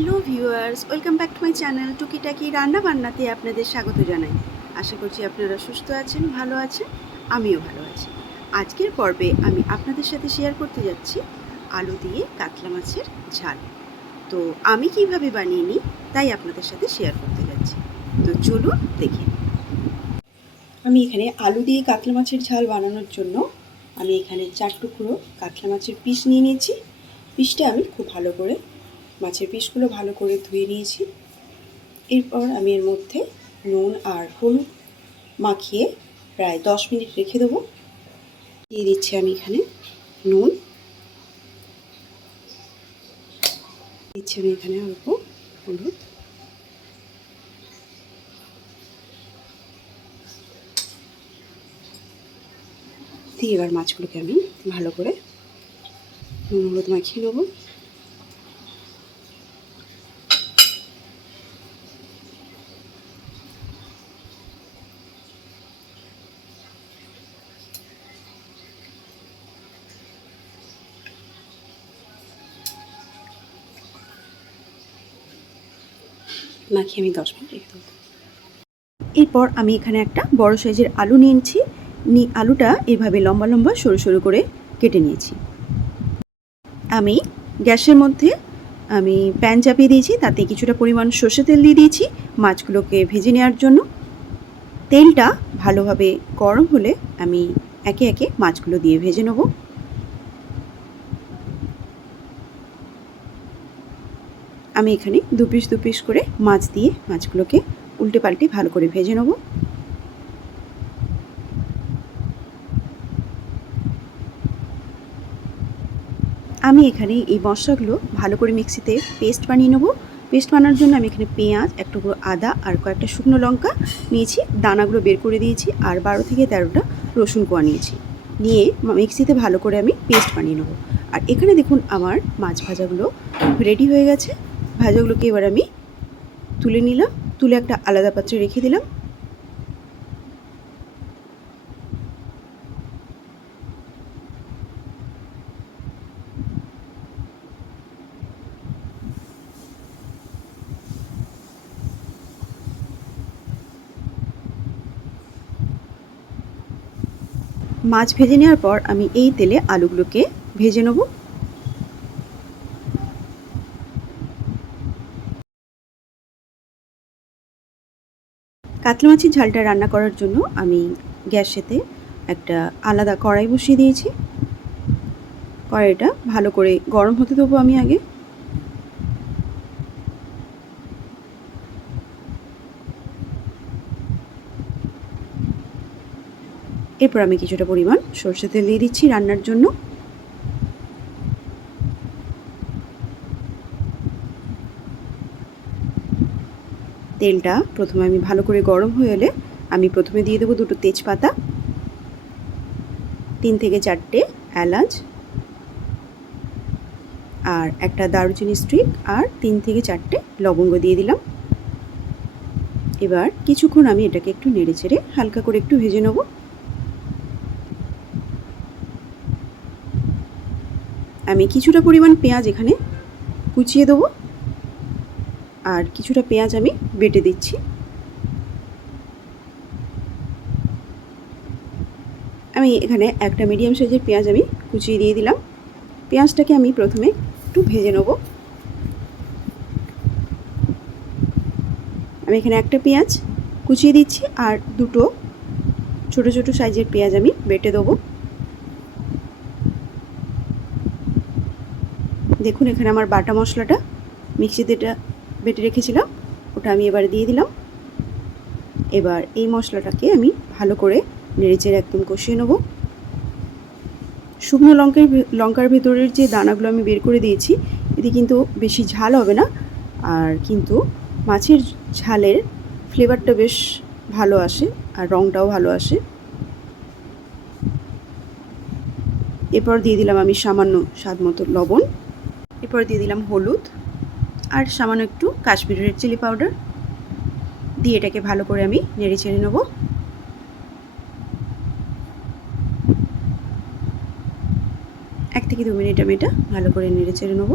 Hello viewers, welcome back to my channel টুকিটাকি রান্না বান্নাতে আপনাদের স্বাগত জানাই। আশা করছি আপনারা সুস্থ আছেন, ভালো আছেন, আমিও ভালো আছি। আজকের পর্বে আমি আপনাদের সাথে শেয়ার করতে যাচ্ছি আলু দিয়ে কাতলা মাছের ঝাল। তো আমি কিভাবে বানিয়ে নিই তাই আপনাদের সাথে শেয়ার করতে যাচ্ছি। তো চলুন দেখে। আমি এখানে আলু দিয়ে কাতলা মাছের ঝাল বানানোর জন্য আমি এখানে 4 টুকরো কাতলা মাছের পিস নিয়ে নিয়েছি। পিসটা আমি খুব ভালো করে মাছের পিসগুলো ভালো করে ধুয়ে নিয়েছি। এরপর আমি এর মধ্যে নুন আর হলুদ মাখিয়ে প্রায় 10 মিনিট রেখে দেবো। দিয়ে দিচ্ছি আমি এখানে নুন, দিচ্ছি আমি এখানে অল্প হলুদ, দিয়ে এবার মাছগুলোকে আমি ভালো করে নুন হলুদ মাখিয়ে নেবো। মাখিয়ে আমি 10 মিনিট রেখে দেবো। এরপর আমি এখানে একটা বড় সাইজের আলু নিয়েছি। আলুটা এভাবে লম্বা লম্বা সরু সরু করে কেটে নিয়েছি। আমি গ্যাসের মধ্যে আমি প্যান চাপিয়ে দিয়েছি, তাতে কিছুটা পরিমাণ সর্ষে তেল দিয়ে দিয়েছি মাছগুলোকে ভেজে নেওয়ার জন্য। তেলটা ভালোভাবে গরম হলে আমি একে একে মাছগুলো দিয়ে ভেজে নেব। আমি এখানে দু পিস করে মাছ দিয়ে মাছগুলোকে উল্টে পাল্টে ভালো করে ভেজে নেব। আমি এখানে এই মশলাগুলো ভালো করে মিক্সিতে পেস্ট বানিয়ে নেব। পেস্ট বানানোর জন্য আমি এখানে পেঁয়াজ, এক টুকরো আদা আর কয়েকটা শুকনো লঙ্কা নিয়েছি, দানাগুলো বের করে দিয়েছি, আর 12 থেকে 13টা রসুন কোয়া নিয়েছি। নিয়ে মিক্সিতে ভালো করে আমি পেস্ট বানিয়ে নেব। আর এখানে দেখুন আমার মাছ ভাজাগুলো রেডি হয়ে গেছে। ভাজাগুলোকে এবার আমি তুলে নিলাম, তুলে একটা আলাদা পাত্রে রেখে দিলাম। মাছ ভেজে নেওয়ার পর আমি এই তেলে আলুগুলোকে ভেজে নেব। কাতলা মাছের ঝালটা রান্না করার জন্য আমি গ্যাসেতে একটা আলাদা কড়াই বসিয়ে দিয়েছি। কড়াইটা ভালো করে গরম হতে দেবো আমি আগে। এরপর আমি কিছুটা পরিমাণ সরষে তেল দিয়ে দিচ্ছি রান্নার জন্য। তেলটা প্রথমে আমি ভালো করে গরম হয়ে এলে আমি প্রথমে দিয়ে দেবো 2টো তেজপাতা, 3 থেকে 4টে এলাচ, আর একটা দারুচিনি স্টিক, আর 3 থেকে 4টে লবঙ্গ দিয়ে দিলাম। এবার কিছুক্ষণ আমি এটাকে একটু নেড়ে চেড়ে হালকা করে একটু ভেজে নেব। আমি কিছুটা পরিমাণ পেঁয়াজ এখানে কুচিয়ে দেবো, আর কিছুটা পেঁয়াজ আমি বেটে দিচ্ছি। আমি এখানে একটা মিডিয়াম সাইজের পেঁয়াজ আমি কুচিয়ে দিয়ে দিলাম। পেঁয়াজটাকে আমি প্রথমে একটু ভেজে নেব। আমি এখানে একটা পেঁয়াজ কুচিয়ে দিচ্ছি, আর 2টো ছোটো ছোটো সাইজের পেঁয়াজ আমি বেটে দেবো। দেখুন এখানে আমার বাটা মশলাটা মিক্সিতে বেটে রেখেছিলাম, ওটা আমি এবার দিয়ে দিলাম। এবার এই মশলাটাকে আমি ভালো করে নেড়েচেড়ে একদম কষিয়ে নেব। শুকনো লঙ্কার ভেতরের যে দানাগুলো আমি বের করে দিয়েছি, এতে কিন্তু বেশি ঝাল হবে না, আর কিন্তু মাছের ঝালের ফ্লেভারটা বেশ ভালো আসে, আর রঙটাও ভালো আসে। এরপর দিয়ে দিলাম আমি সামান্য স্বাদ মতো লবণ, এরপর দিয়ে দিলাম হলুদ, আর সামান্য একটু কাশ্মীরি রেড চিলি পাউডার দিয়ে এটাকে ভালো করে আমি নেড়ে চেড়ে নেব। 1 থেকে 2 মিনিট আমি এটা ভালো করে নেড়ে চেড়ে নেব।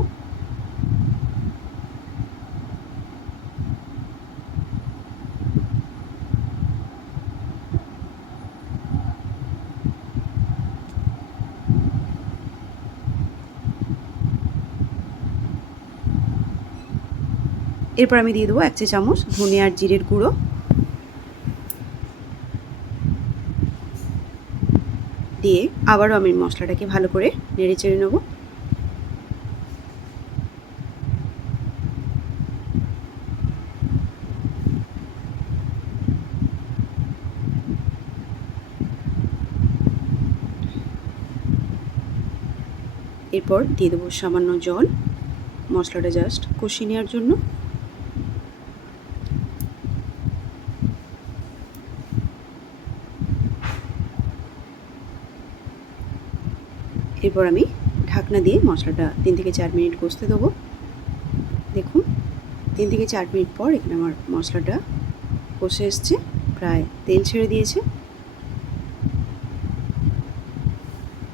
এরপর আমি দিয়ে দেবো 1 চা চামচ ধনে আর জিরের গুঁড়ো, দিয়ে আবারও আমি মশলাটাকে ভালো করে নেড়ে চেড়ে নেব। এরপর দিয়ে দেবো সামান্য জল, মশলাটা জাস্ট কষিয়ে নেওয়ার জন্য। এরপর আমি ঢাকনা দিয়ে মশলাটা 3 থেকে 4 মিনিট কষতে দেবো। দেখুন 3 থেকে 4 মিনিট পর এখানে আমার মশলাটা কষে এসছে, প্রায় তেল ছেড়ে দিয়েছে।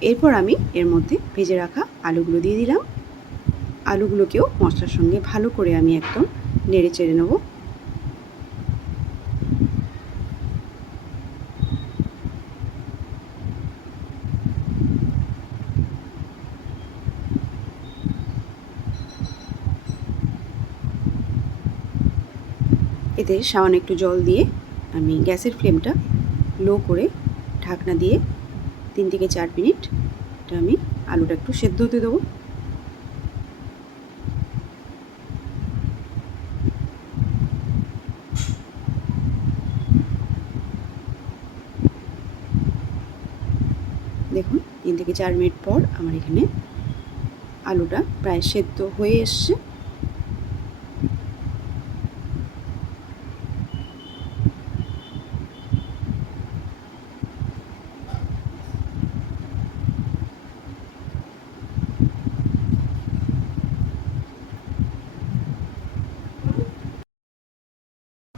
এরপর আমি এর মধ্যে ভেজে রাখা আলুগুলো দিয়ে দিলাম। আলুগুলোকেও মশলার সঙ্গে ভালো করে আমি একদম নেড়ে চেড়ে নেব। এতে সামান্য একটু জল দিয়ে আমি গ্যাসের ফ্লেমটা লো করে ঢাকনা দিয়ে 3 থেকে 4 মিনিট আমি আলুটা একটু সেদ্ধ হতে দেবো। দেখুন 3 থেকে 4 মিনিট পর আমার এখানে আলুটা প্রায় সেদ্ধ হয়ে এসছে।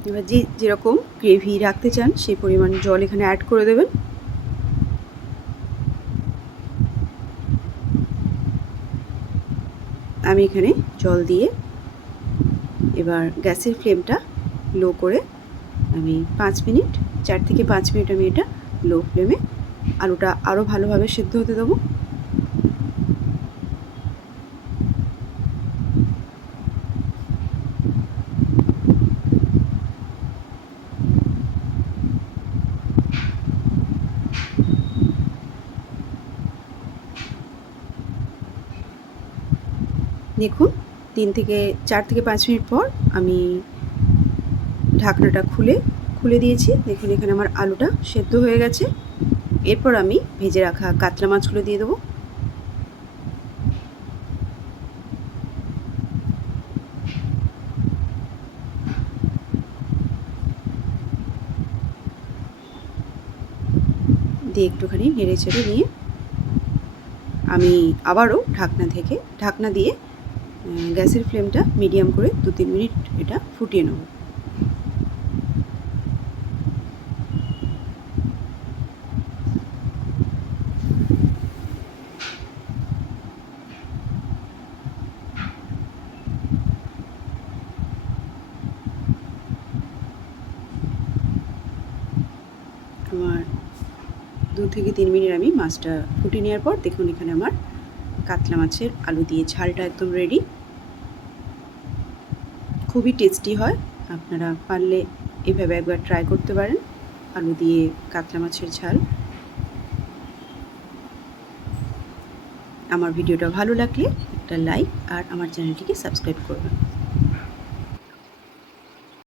এবার যেরকম গ্রেভি রাখতে চান সেই পরিমাণ জল এখানে অ্যাড করে দেবেন। আমি এখানে জল দিয়ে এবার গ্যাসের ফ্লেমটা লো করে আমি 5 মিনিট 4 থেকে 5 মিনিট আমি এটা লো ফ্লেমে আলুটা আরও ভালোভাবে সেদ্ধ হতে দেবো। দেখুন 4 থেকে 5 মিনিট পর আমি ঢাকনাটা খুলে দিয়েছি। দেখুন এখানে আমার আলুটা সেদ্ধ হয়ে গেছে। এরপর আমি ভেজে রাখা কাতলা মাছগুলো দিয়ে দেবো। দিয়ে একটুখানি নেড়ে চেড়ে নিয়ে আমি আবারও ঢাকনা দিয়ে গ্যাসের ফ্লেমটা মিডিয়াম করে 2-3 মিনিট এটা ফুটিয়ে নেব। আমার 2 থেকে 3 মিনিট আমি মাছটা ফুটিয়ে নেওয়ার পর দেখুন এখানে আমার কাতলা মাছের আলু দিয়ে ঝালটা একদম রেডি। খুবই টেস্টি হয়, আপনারা পারলে এভাবে একবার ট্রাই করতে পারেন আলু দিয়ে কাতলা মাছের ঝাল। আমার ভিডিওটা ভালো লাগলে একটা লাইক আর আমার চ্যানেলটিকে সাবস্ক্রাইব করবেন।